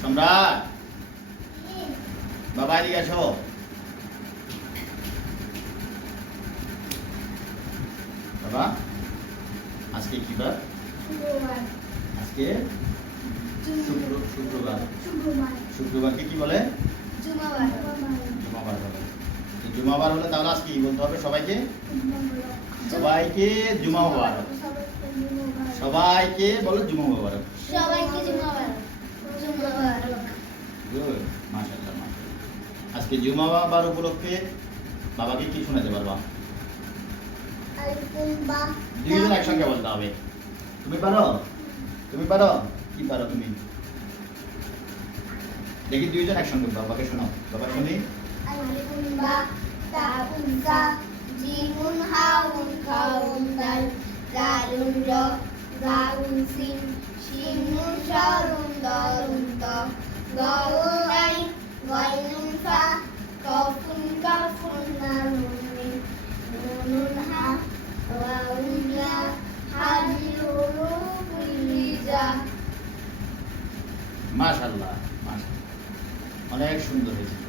সম্রাট বাবা এদিকে আসো। বাবা আজকে কি বার? আজকে শুক্রবার। শুক্রবারকে কি বলে? জুমাবার বলে। জুমাবার হলে তাহলে আজকে কি বলতে হবে সবাইকে? সবাইকে জুমা মুবারক। সবাইকে বলো জুমা মুবারক। সবাইকে জুমা মুবারক। গুড, মাশাআল্লাহ মাশাআল্লাহ। আজকে জুমা বার উপলক্ষে বাবাকে কি শোনাতে পারবা? দুইজন একসঙ্গে বলতে হবে। তুমি পারো? তুমি পারো? কি পারো তুমি? দেখি দুইজন একসঙ্গে বাবাকে শোনাও। বাবা শুনি। আলিফুন বা তাউন সা জিমুন হাউন খাউন দাল জালুন র জাউন সিন শিনুন শারুন দালুন তা গাউন আইন গাইনুন ফা কাফুন কাফুন নানুন মিম নুনুন হা ওয়াউন ইয়া হাদিল হুরুফুল হিজা। মাশাআল্লাহ মাশাআল্লাহ, অনেক সুন্দর হয়েছে।